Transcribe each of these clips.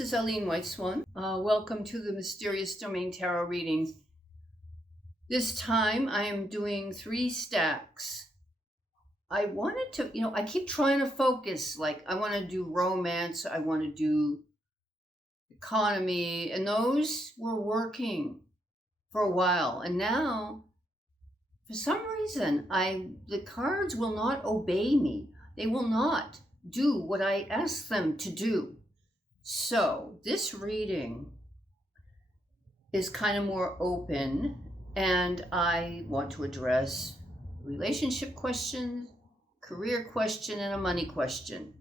this is Eileen Whiteswan. Welcome to the Mysterious Domain Tarot readings. This time I am doing 3 stacks. I wanted to, I keep trying to focus, like I want to do romance, I want to do economy, and those were working for a while. And now, for some reason, the cards will not obey me. They will not do what I ask them to do. So this reading is kind of more open, and I want to address relationship questions, career question, and a money question.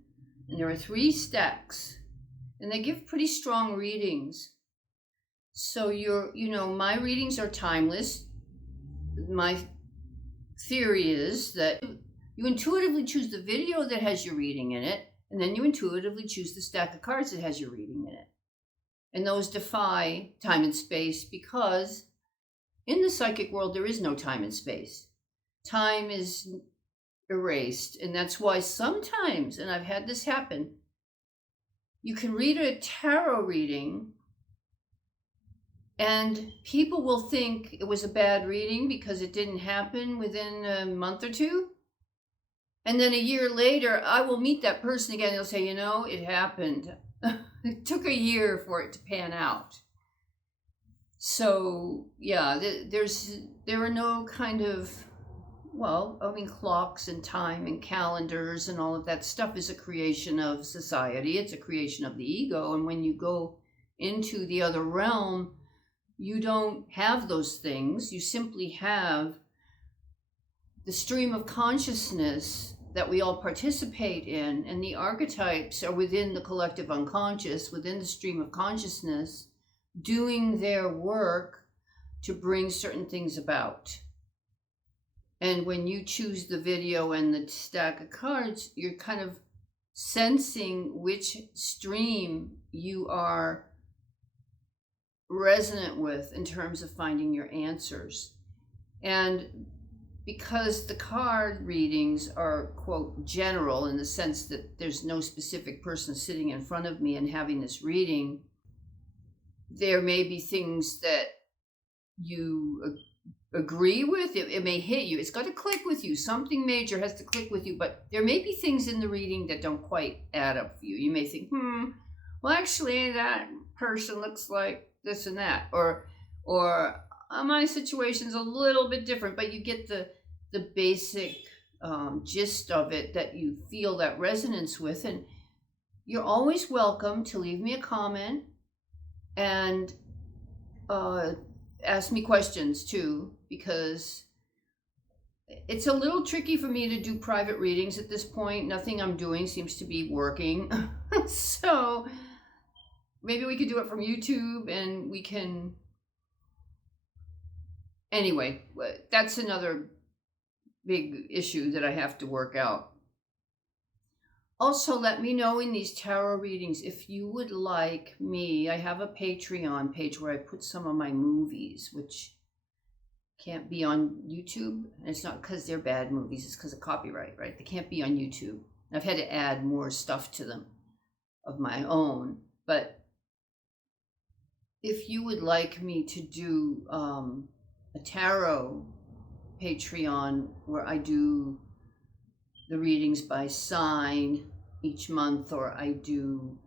And there are 3 stacks, and they give pretty strong readings. So my readings are timeless. My theory is that you intuitively choose the video that has your reading in it, and then you intuitively choose the stack of cards that has your reading in it. And those defy time and space, because in the psychic world, there is no time and space. Time is erased. And that's why sometimes, and I've had this happen, you can read a tarot reading and people will think it was a bad reading because it didn't happen within a month or 2. And then a year later, I will meet that person again. They'll say, it happened. It took a year for it to pan out. So, yeah, there are no kind of, clocks and time and calendars and all of that stuff is a creation of society. It's a creation of the ego. And when you go into the other realm, you don't have those things. You simply have the stream of consciousness that we all participate in, and the archetypes are within the collective unconscious, within the stream of consciousness, doing their work to bring certain things about. And when you choose the video and the stack of cards, you're kind of sensing which stream you are resonant with in terms of finding your answers. And because the card readings are, quote, general in the sense that there's no specific person sitting in front of me and having this reading, there may be things that you agree with. It may hit you. It's got to click with you. Something major has to click with you, but there may be things in the reading that don't quite add up for you. You may think, well, actually, that person looks like this and that, or my situation's a little bit different, but you get the basic gist of it that you feel that resonance with. And you're always welcome to leave me a comment and ask me questions too, because it's a little tricky for me to do private readings at this point. Nothing I'm doing seems to be working. So maybe we could do it from YouTube, and we can... Anyway, that's another big issue that I have to work out. Also, let me know in these tarot readings if you would like me. I have a Patreon page where I put some of my movies, which can't be on YouTube. And it's not because they're bad movies, it's because of copyright, right? They can't be on YouTube. I've had to add more stuff to them of my own. But if you would like me to do a tarot Patreon where I do the readings by sign each month, or I do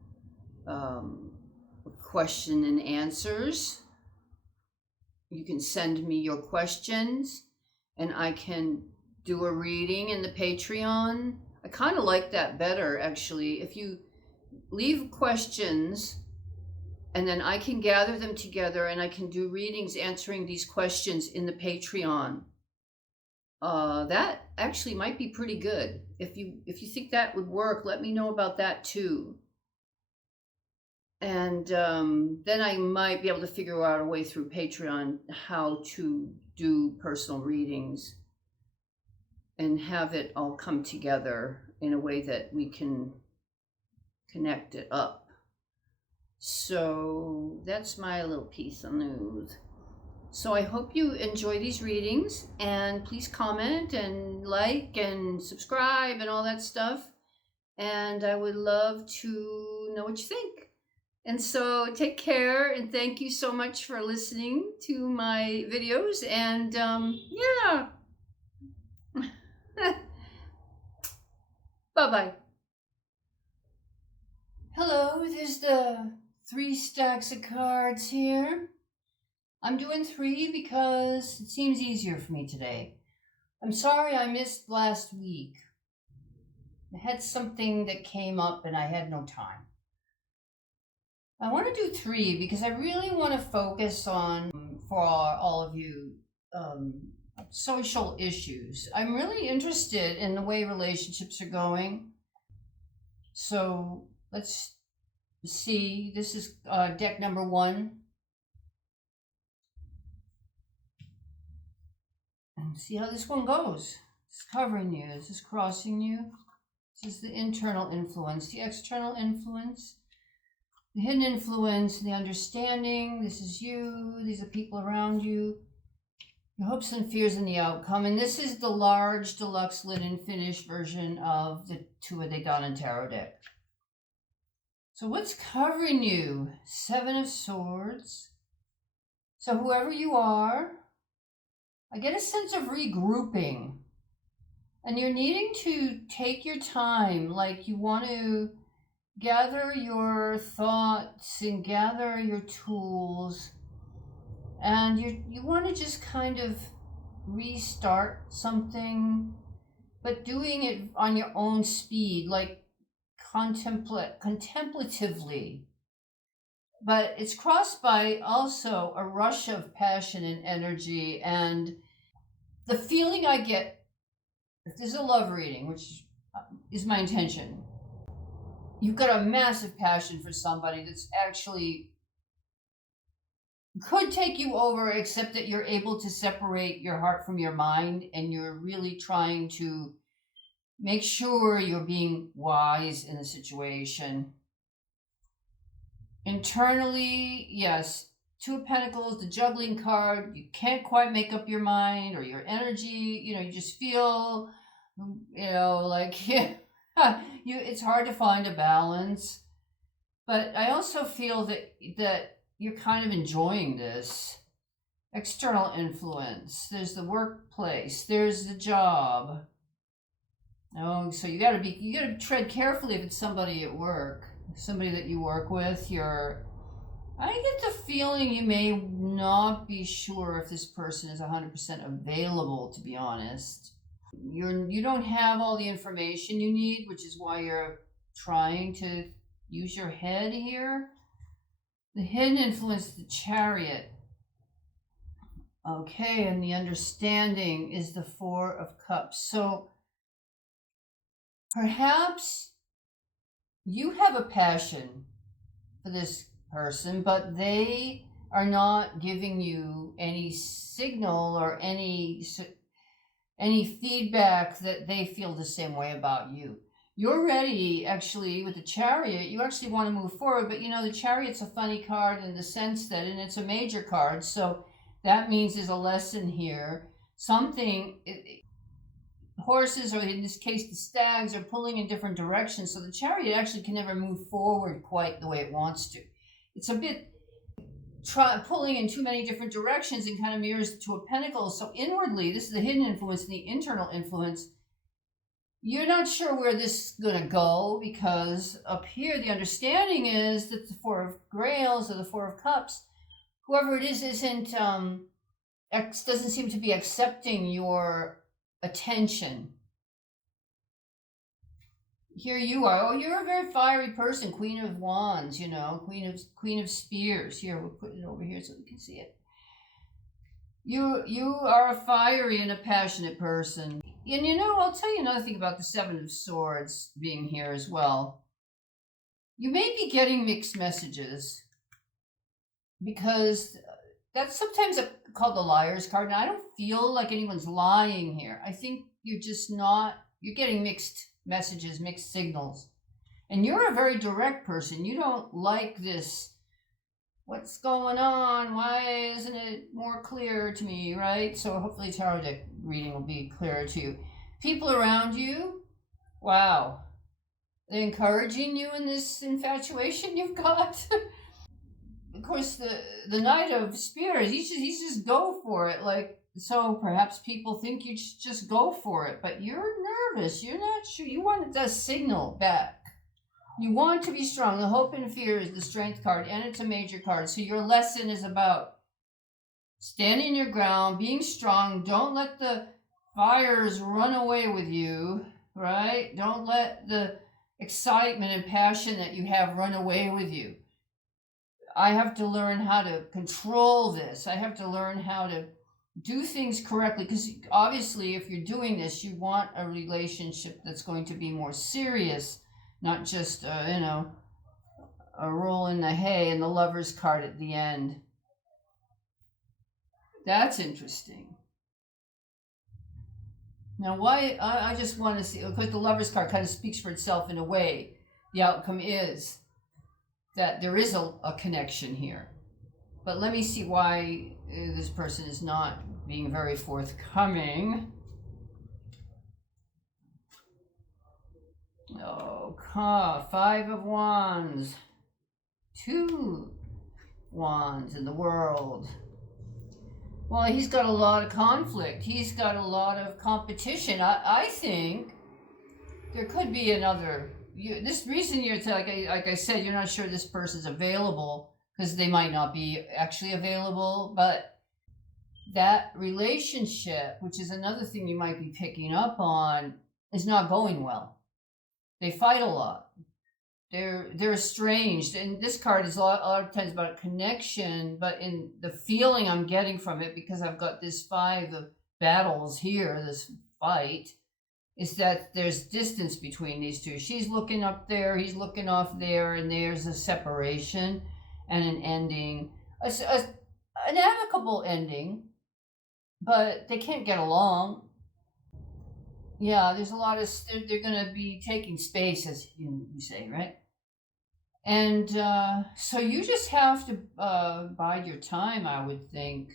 question and answers, you can send me your questions and I can do a reading in the Patreon. I kind of like that better, actually. If you leave questions, and then I can gather them together and I can do readings answering these questions in the Patreon. That actually might be pretty good. If you think that would work, let me know about that too. And then I might be able to figure out a way through Patreon how to do personal readings and have it all come together in a way that we can connect it up. So that's my little piece of news. So I hope you enjoy these readings, and please comment and like and subscribe and all that stuff. And I would love to know what you think. And so take care, and thank you so much for listening to my videos. And yeah, bye-bye. Hello, there's the 3 stacks of cards here. I'm doing 3 because it seems easier for me today. I'm sorry I missed last week. I had something that came up and I had no time. I want to do 3 because I really want to focus on, for all of you, social issues. I'm really interested in the way relationships are going. So let's see. This is deck number 1. And see how this one goes. It's covering you. This is crossing you. This is the internal influence, the external influence, the hidden influence, the understanding. This is you. These are people around you. Your hopes and fears in the outcome. And this is the large deluxe linen finish version of the Tuatha de Danaan Tarot deck. So what's covering you? 7 of Swords. So whoever you are, I get a sense of regrouping. And you're needing to take your time, like you want to gather your thoughts and gather your tools. And you want to just kind of restart something, but doing it on your own speed, like contemplatively. But it's crossed by also a rush of passion and energy. And the feeling I get, if this is a love reading, which is my intention, you've got a massive passion for somebody that's actually could take you over, except that you're able to separate your heart from your mind, and you're really trying to make sure you're being wise in the situation. Internally, yes, 2 of Pentacles, the juggling card, you can't quite make up your mind, or your energy, you just feel, like it's hard to find a balance. But I also feel that you're kind of enjoying this. External influence. There's the workplace. There's the job. Oh, so you gotta tread carefully if it's somebody at work, somebody that you work with. I get the feeling you may not be sure if this person is 100% available, to be honest. You don't have all the information you need, which is why you're trying to use your head here. The hidden influence, the Chariot. Okay, and the understanding is the 4 of Cups. So perhaps you have a passion for this person, but they are not giving you any signal or any feedback that they feel the same way about you. You're ready, actually, with the Chariot. You actually want to move forward, but the Chariot's a funny card in the sense that, and it's a major card, so that means there's a lesson here. Horses, or in this case the stags, are pulling in different directions, so the Chariot actually can never move forward quite the way it wants to. It's a bit pulling in too many different directions, and kind of mirrors the 2 of Pentacles. So inwardly, this is the hidden influence and the internal influence. You're not sure where this is going to go, because up here the understanding is that the 4 of Grails, or the 4 of Cups, whoever it is doesn't seem to be accepting your attention. Here you are. Oh, you're a very fiery person. Queen of Wands, Queen of Spears. Here, we'll put it over here so we can see it. You are a fiery and a passionate person. And I'll tell you another thing about the 7 of Swords being here as well. You may be getting mixed messages, because that's sometimes called the Liar's card. And I don't feel like anyone's lying here. I think you're getting mixed messages, mixed signals. And you're a very direct person. You don't like this, what's going on? Why isn't it more clear to me, right? So hopefully tarot deck reading will be clearer to you. People around you, wow. they encouraging you in this infatuation you've got? Of course, the Knight of Spears, he's just go for it. Like, so perhaps people think you should just go for it, but you're nervous. You're not sure. You want a signal back. You want to be strong. The hope and fear is the strength card, and it's a major card. So your lesson is about standing your ground, being strong. Don't let the fires run away with you, right? Don't let the excitement and passion that you have run away with you. I have to learn how to control this. I have to learn how to do things correctly, because obviously if you're doing this, you want a relationship that's going to be more serious, not just, a roll in the hay and the Lover's card at the end. That's interesting. Now, why, I just want to see, because the Lover's card kind of speaks for itself in a way. The outcome is that there is a connection here. But let me see why this person is not being very forthcoming. Oh, 5 of Wands. 2 Wands in the World. Well, he's got a lot of conflict. He's got a lot of competition. I think there could be another. This reason you're like I said, you're not sure this person's available because they might not be actually available. But that relationship, which is another thing you might be picking up on, is not going well. They fight a lot. They're estranged, and this card is a lot of times about connection, but in the feeling I'm getting from it, because I've got this 5 of battles here, this fight, is that there's distance between these two. She's looking up there, he's looking off there, and there's a separation and an ending, an amicable ending, but they can't get along. Yeah, there's a lot of, they're going to be taking space, as you say, right? And so you just have to bide your time, I would think.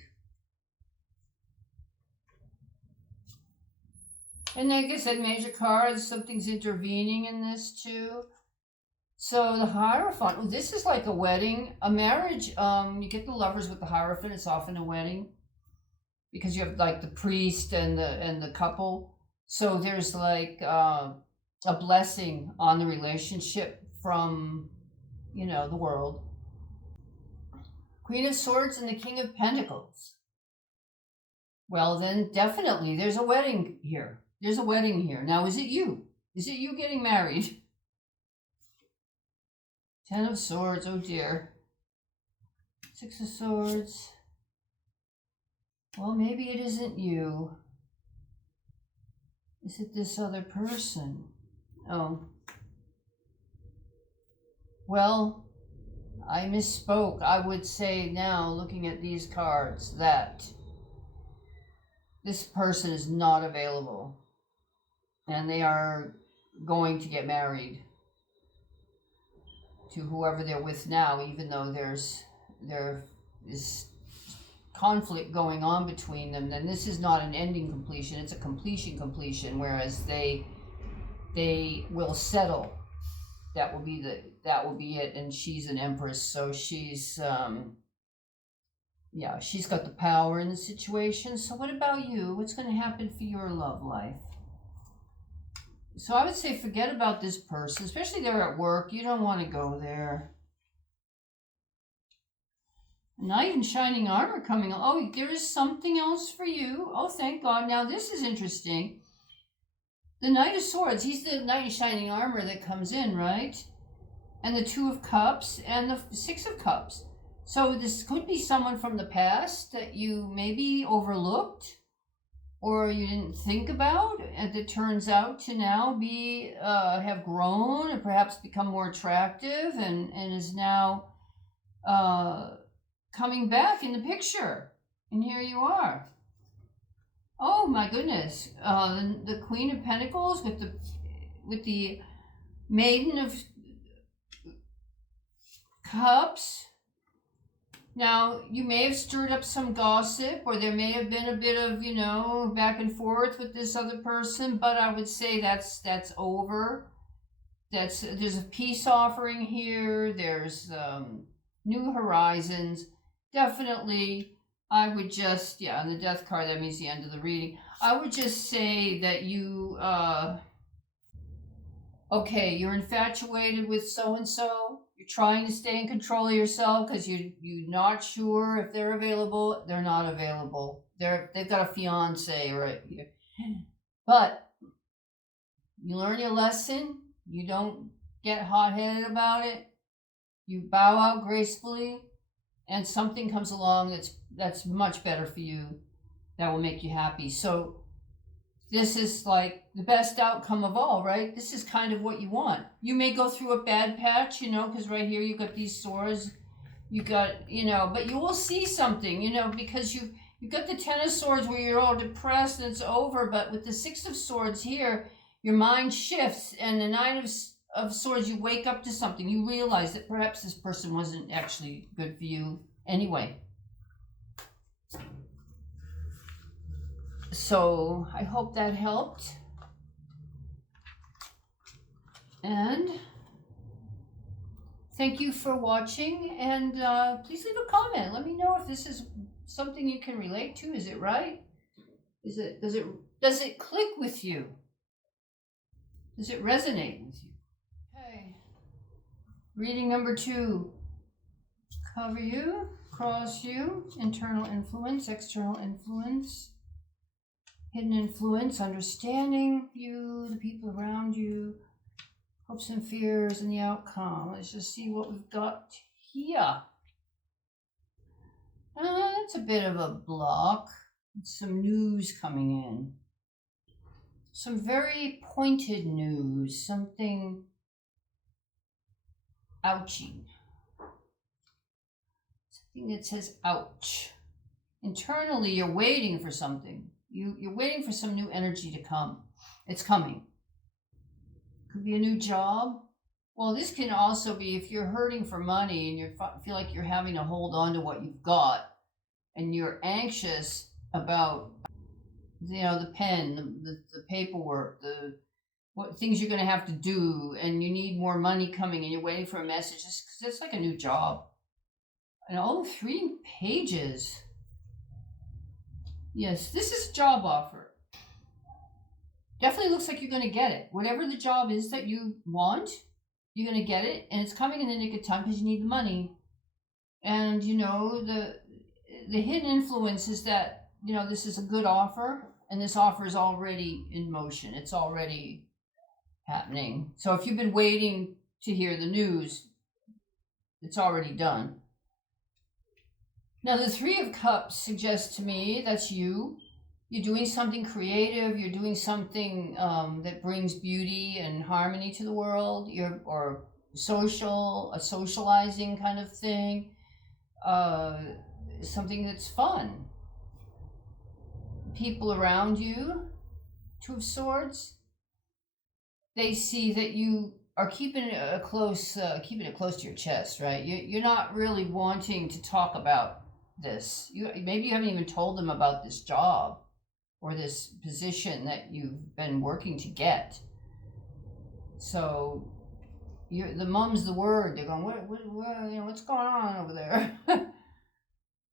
And like I said, major cards, something's intervening in this too. So the Hierophant, well, this is like a wedding, a marriage. You get the Lovers with the Hierophant, it's often a wedding, because you have like the priest and the couple. So there's like a blessing on the relationship from, the world. Queen of Swords and the King of Pentacles. Well, then definitely there's a wedding here. There's a wedding here. Now, is it you? Is it you getting married? 10 of Swords, oh dear. 6 of Swords. Well, maybe it isn't you. Is it this other person? Oh. Well, I misspoke. I would say now, looking at these cards, that this person is not available. And they are going to get married to whoever they're with now, even though there is conflict going on between them. Then this is not an ending completion, it's a completion, whereas they will settle. That will be it. And she's an empress, so she's she's got the power in the situation. So what about you? What's going to happen for your love life? So I would say forget about this person, especially they're at work. You don't want to go there. Knight in shining armor coming. Oh, there is something else for you. Oh, thank God. Now this is interesting. The Knight of Swords, he's the Knight in shining armor that comes in, right? And the 2 of Cups and the 6 of Cups. So this could be someone from the past that you maybe overlooked or you didn't think about, and it turns out to now be have grown and perhaps become more attractive and is now coming back in the picture. And here you are. Oh my goodness! The Queen of Pentacles with the Maiden of Cups. Now, you may have stirred up some gossip, or there may have been a bit of, back and forth with this other person, but I would say that's over. there's a peace offering here. There's new horizons. Definitely, I would just, yeah, on the death card, that means the end of the reading. I would just say that you, okay, you're infatuated with so-and-so. You're trying to stay in control of yourself because you're not sure if they're available. They're not available. They've got a fiance right here. But you learn your lesson. You don't get hot-headed about it. You bow out gracefully, and something comes along that's much better for you, that will make you happy. So this is like the best outcome of all, right? This is kind of what you want. You may go through a bad patch, because right here you've got these swords. You got, but you will see something, because you've got the Ten of Swords where you're all depressed and it's over. But with the Six of Swords here, your mind shifts, and the Nine of Swords, you wake up to something. You realize that perhaps this person wasn't actually good for you anyway. So I hope that helped. And thank you for watching. And please leave a comment. Let me know if this is something you can relate to. Is it right? Does it click with you? Does it resonate with you? Okay. Reading number 2. Cover you, cross you, internal influence, external influence, hidden influence, understanding you, the people around you, hopes and fears, and the outcome. Let's just see what we've got here. It's a bit of a block. Some news coming in. Some very pointed news. Something ouchy. Something that says ouch. Internally, you're waiting for something. You're waiting for some new energy to come. It's coming. Could be a new job. Well, this can also be if you're hurting for money and you feel like you're having to hold on to what you've got, and you're anxious about, the pen, the paperwork, what things you're going to have to do, and you need more money coming, and you're waiting for a message. It's like a new job. And all 3 pages. Yes, this is a job offer. Definitely looks like you're going to get it. Whatever the job is that you want, you're going to get it. And it's coming in the nick of time because you need the money. And, the hidden influence is that, this is a good offer. And this offer is already in motion. It's already happening. So if you've been waiting to hear the news, it's already done. Now, the 3 of Cups suggests to me that's you. You're doing something creative. You're doing something that brings beauty and harmony to the world. Or a socializing kind of thing. Something that's fun. People around you, 2 of Swords, they see that you are keeping it close to your chest, right? You're not really wanting to talk about this. Maybe you haven't even told them about this job or this position that you've been working to get. So the mum's the word. They're going, what's going on over there?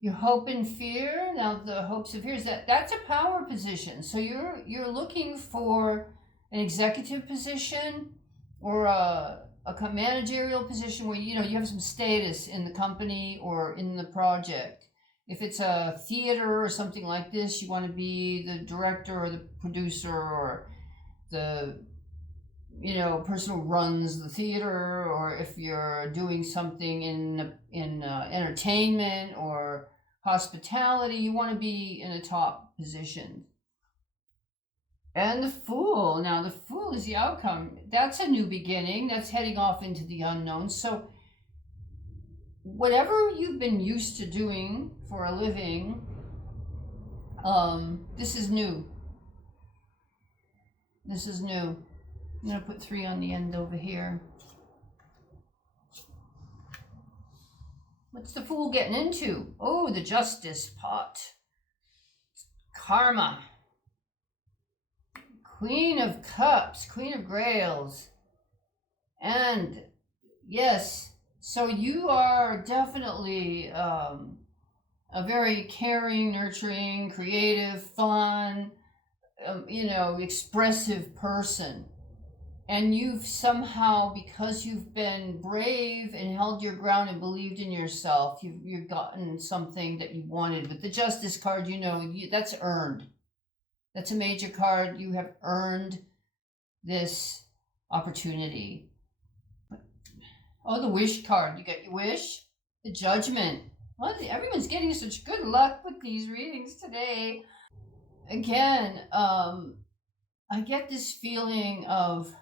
Your hope and fear. Now the hopes and fears, that's a power position. So you're looking for an executive position or a managerial position where you have some status in the company or in the project. If it's a theater or something like this, you want to be the director or the producer or the person who runs the theater. Or if you're doing something in entertainment or hospitality, you want to be in a top position. And the Fool. Now the Fool is the outcome. That's a new beginning. That's heading off into the unknown. So whatever you've been used to doing for a living, this is new. This is new. I'm going to put 3 on the end over here. What's the Fool getting into? Oh, the Justice pot. Karma. Queen of Cups, Queen of Grails. And yes, so you are definitely a very caring, nurturing, creative, fun, expressive person. And you've somehow, because you've been brave and held your ground and believed in yourself, you've gotten something that you wanted. With the Justice card, that's earned. That's a major card. You have earned this opportunity. Oh, the Wish card. You get your wish. The Judgment. Well, everyone's getting such good luck with these readings today. Again, I get this feeling of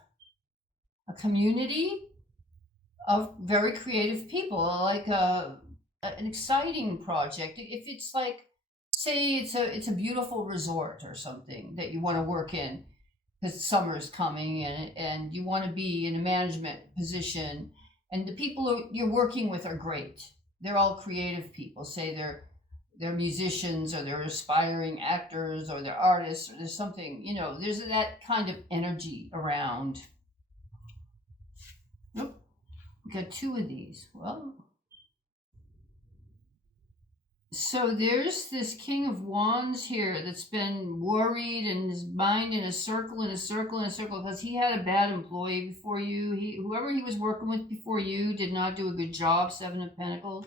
a community of very creative people, like an exciting project. If it's like, say it's a beautiful resort or something that you want to work in because summer's coming, and you want to be in a management position, and the people you're working with are great. They're all creative people. Say they're musicians, or they're aspiring actors, or they're artists, or there's something, there's that kind of energy around. Nope. We got two of these. Well, so there's this King of Wands here that's been worried, and his mind in a circle because he had a bad employee before you. Whoever he was working with before you did not do a good job. Seven of Pentacles.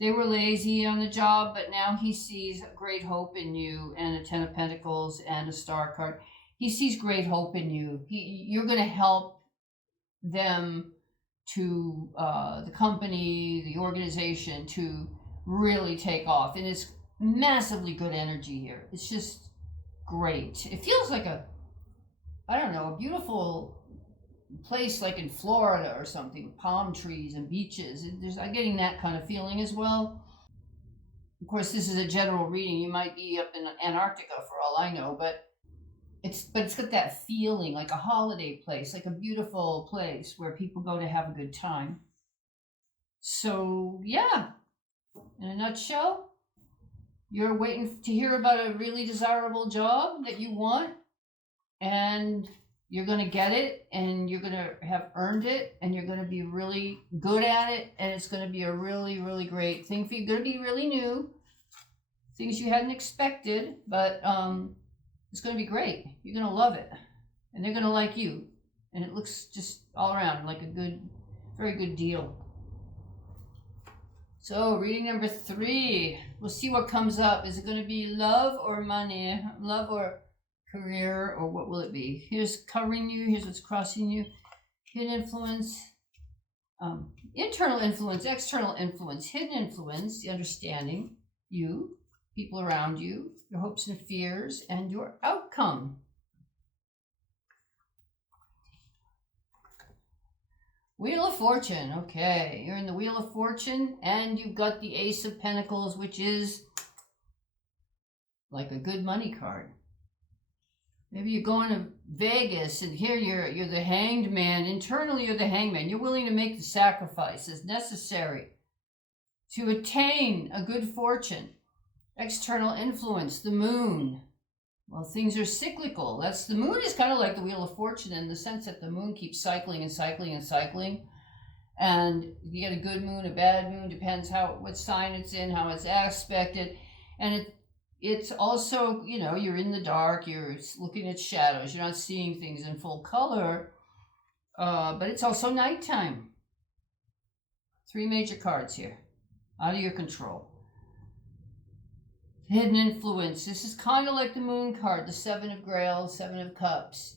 They were lazy on the job, but now he sees great hope in you, and a Ten of Pentacles and a Star card. He sees great hope in you. You're going to help them to the company, the organization, to really take off. And it's massively good energy here. It's just great. It feels like a beautiful place like in Florida or something, palm trees and beaches. I'm getting that kind of feeling as well. Of course, this is a general reading. You might be up in Antarctica for all I know, but it's got that feeling like a holiday place, like a beautiful place where people go to have a good time. So yeah, in a nutshell, you're waiting to hear about a really desirable job that you want, and you're going to get it, and you're going to have earned it, and you're going to be really good at it, and it's going to be a really, really great thing for you. Going to be really new, things you hadn't expected, but it's going to be great. You're going to love it, and they're going to like you, and it looks just all around like a very good deal. So reading number 3, we'll see what comes up. Is it going to be love or money, love or career, or what will it be? Here's covering you. Here's what's crossing you. Hidden influence, internal influence, external influence. Hidden influence, the understanding, you, people around you, your hopes and fears, and your outcome. Wheel of Fortune. Okay, you're in the Wheel of Fortune, and you've got the Ace of Pentacles, which is like a good money card. Maybe you're going to Vegas, and here you're the Hanged Man. Internally, you're the Hangman. You're willing to make the sacrifices necessary to attain a good fortune. External influence, the Moon. Well, things are cyclical. The Moon is kind of like the Wheel of Fortune in the sense that the Moon keeps cycling and cycling and cycling. And you get a good moon, a bad moon, depends what sign it's in, how it's aspected. And it's also, you're in the dark, you're looking at shadows, you're not seeing things in full color, but it's also nighttime. 3 major cards here, out of your control. Hidden influence. This is kind of like the Moon card, the 7 of Grails, 7 of Cups.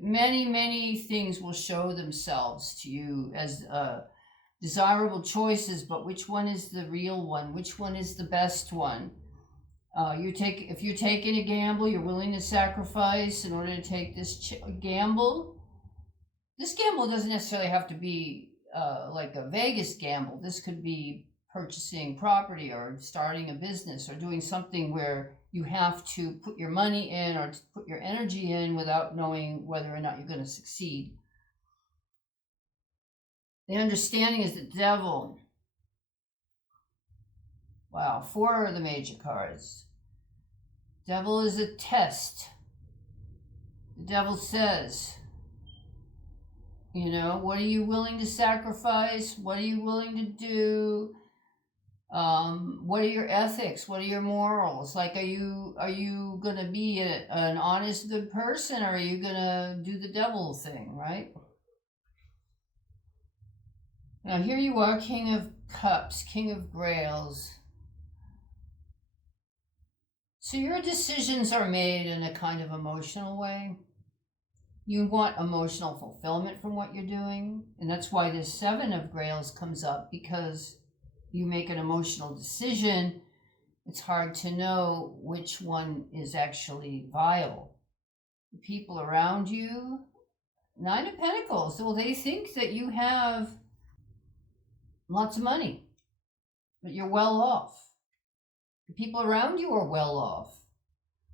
Many, many things will show themselves to you as desirable choices, but which one is the real one? Which one is the best one? If you're taking a gamble, you're willing to sacrifice in order to take this gamble. This gamble doesn't necessarily have to be like a Vegas gamble. This could be purchasing property or starting a business or doing something where you have to put your money in or put your energy in without knowing whether or not you're going to succeed. The understanding is the Devil. Wow, 4 are the major cards. Devil is a test. The Devil says, You know, what are you willing to sacrifice? What are you willing to do? What are your ethics? What are your morals? Like, are you gonna be an honest, good person, or are you gonna do the devil thing, right? Now here you are, King of Cups, King of Grails. So your decisions are made in a kind of emotional way. You want emotional fulfillment from what you're doing, and that's why this Seven of Grails comes up, because you make an emotional decision. It's hard to know which one is actually viable. The people around you, Nine of Pentacles, well, they think that you have lots of money, that you're well off. The people around you are well off.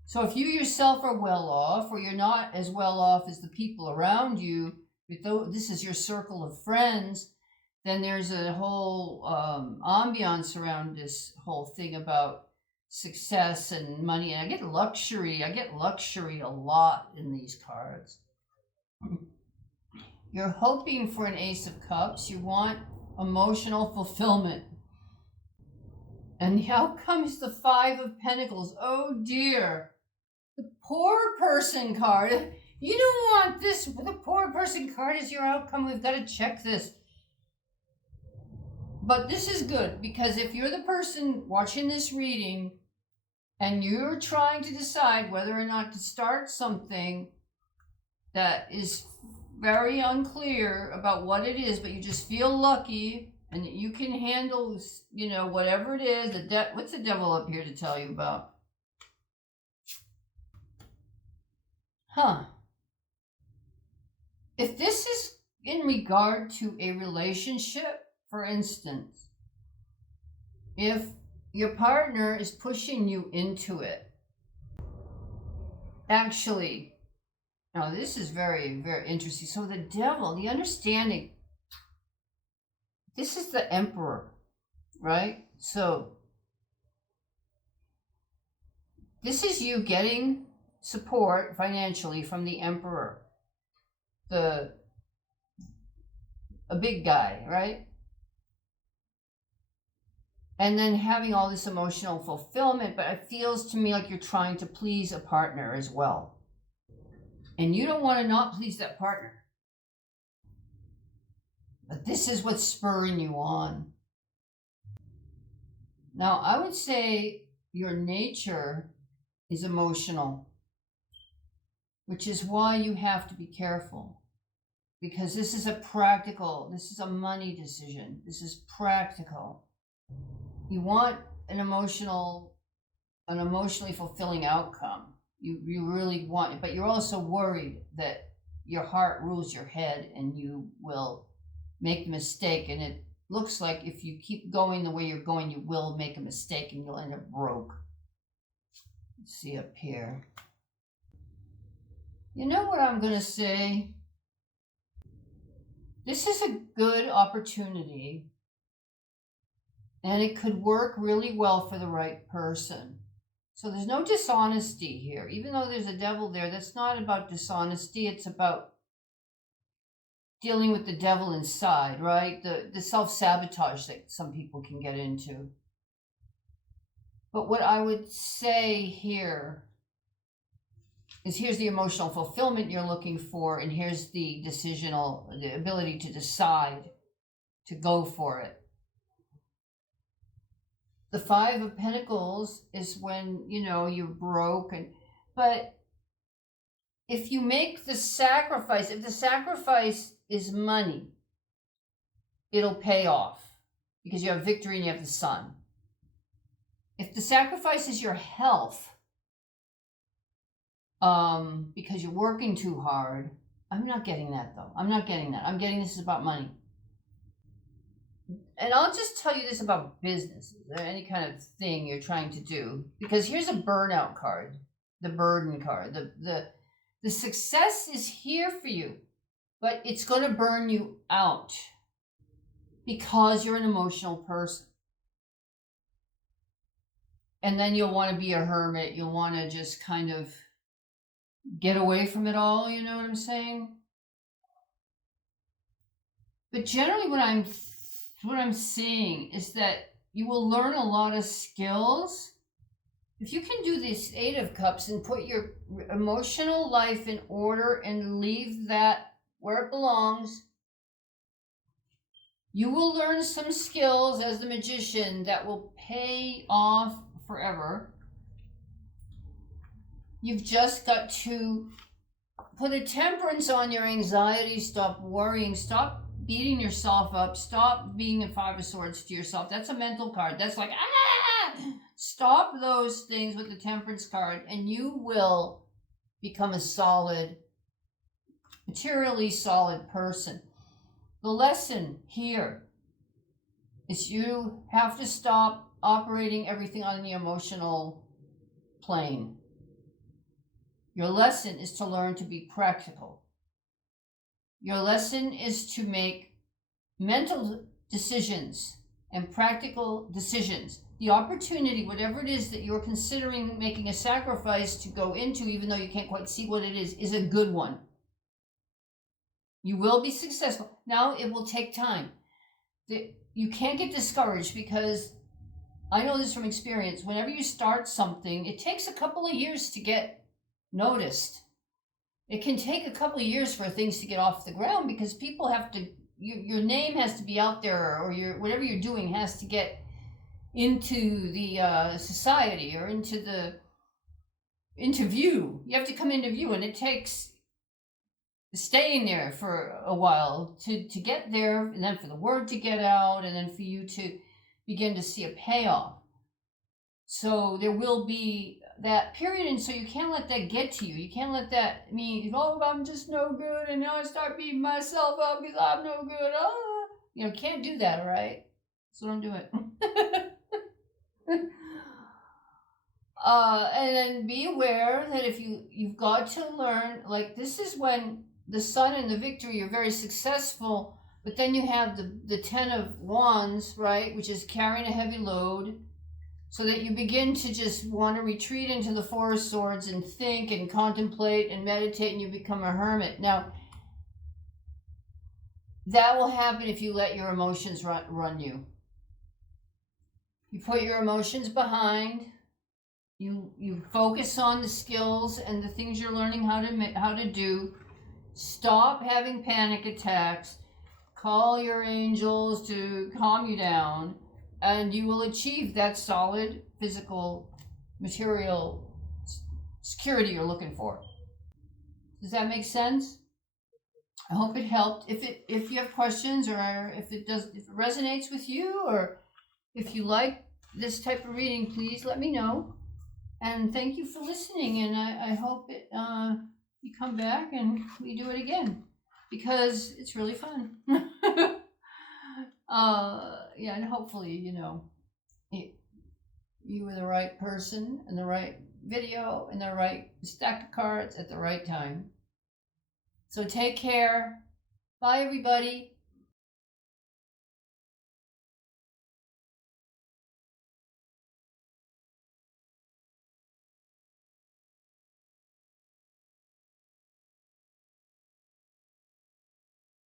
So if you yourself are well off, or you're not as well off as the people around you, if this is your circle of friends, then there's a whole ambiance around this whole thing about success and money. And I get luxury a lot in these cards. You're hoping for an Ace of Cups. You want emotional fulfillment. And the outcome is the Five of Pentacles. Oh dear. The poor person card. You don't want this. The poor person card is your outcome. We've got to check this. But this is good, because if you're the person watching this reading and you're trying to decide whether or not to start something that is very unclear about what it is, but you just feel lucky and you can handle, you know, whatever it is. What's the devil up here to tell you about? If this is in regard to a relationship, for instance, if your partner is pushing you into it, actually, now this is very, very interesting. So the devil, the understanding, this is the Emperor, right? So this is you getting support financially from the Emperor, a big guy, right? And then having all this emotional fulfillment, but it feels to me like you're trying to please a partner as well. And you don't want to not please that partner. But this is what's spurring you on. Now, I would say your nature is emotional, which is why you have to be careful, because this is a money decision. This is practical. You want an emotionally fulfilling outcome. You really want it, but you're also worried that your heart rules your head and you will make the mistake. And it looks like if you keep going the way you're going, you will make a mistake and you'll end up broke. Let's see up here. You know what I'm going to say? This is a good opportunity, and it could work really well for the right person. So there's no dishonesty here. Even though there's a devil there, that's not about dishonesty. It's about dealing with the devil inside, right? The self-sabotage that some people can get into. But what I would say here is, here's the emotional fulfillment you're looking for, and here's the ability to decide to go for it. The Five of Pentacles is when, you know, you're broke, but if you make the sacrifice, if the sacrifice is money, it'll pay off because you have victory and you have the sun. If the sacrifice is your health, because you're working too hard, I'm not getting that though. I'm not getting that. I'm getting this is about money. And I'll just tell you this about business, or any kind of thing you're trying to do, because here's a burnout card, the burden card. The success is here for you, but it's going to burn you out because you're an emotional person. And then you'll want to be a hermit. You'll want to just kind of get away from it all. You know what I'm saying? But generally what I'm seeing is that you will learn a lot of skills. If you can do this Eight of Cups and put your emotional life in order and leave that where it belongs, you will learn some skills as the Magician that will pay off forever. You've just got to put a temperance on your anxiety. Stop worrying. Stop beating yourself up. Stop being a Five of Swords to yourself. That's a mental card. That's like, Stop those things with the Temperance card, and you will become a solid, materially solid person. The lesson here is you have to stop operating everything on the emotional plane. Your lesson is to learn to be practical. Your lesson is to make mental decisions and practical decisions. The opportunity, whatever it is that you're considering making a sacrifice to go into, even though you can't quite see what it is a good one. You will be successful. Now, it will take time. You can't get discouraged, because I know this from experience. Whenever you start something, it takes a couple of years to get noticed. It can take a couple of years for things to get off the ground, because people have to, your name has to be out there, or whatever you're doing has to get into the society, or into view. You have to come into view, and it takes staying there for a while to get there, and then for the word to get out, and then for you to begin to see a payoff. So there will be that period, and so you can't let that get to you. You can't let that mean, oh, I'm just no good, and now I start beating myself up because I'm no good. Can't do that, all right? So don't do it. And then be aware that if you've got to learn, like, this is when the Sun and the Victory are very successful, but then you have the Ten of Wands, right, which is carrying a heavy load, so that you begin to just want to retreat into the Four of Swords and think and contemplate and meditate, and you become a hermit. Now, that will happen if you let your emotions run you. You put your emotions behind. You focus on the skills and the things you're learning how to do. Stop having panic attacks. Call your angels to calm you down, and you will achieve that solid physical, material security you're looking for. Does that make sense? I hope it helped. If you have questions, or if it resonates with you, or if you like this type of reading, please let me know. And thank you for listening. And I hope you come back and we do it again, because it's really fun. And hopefully, you were the right person and the right video and the right stack of cards at the right time. So take care. Bye, everybody.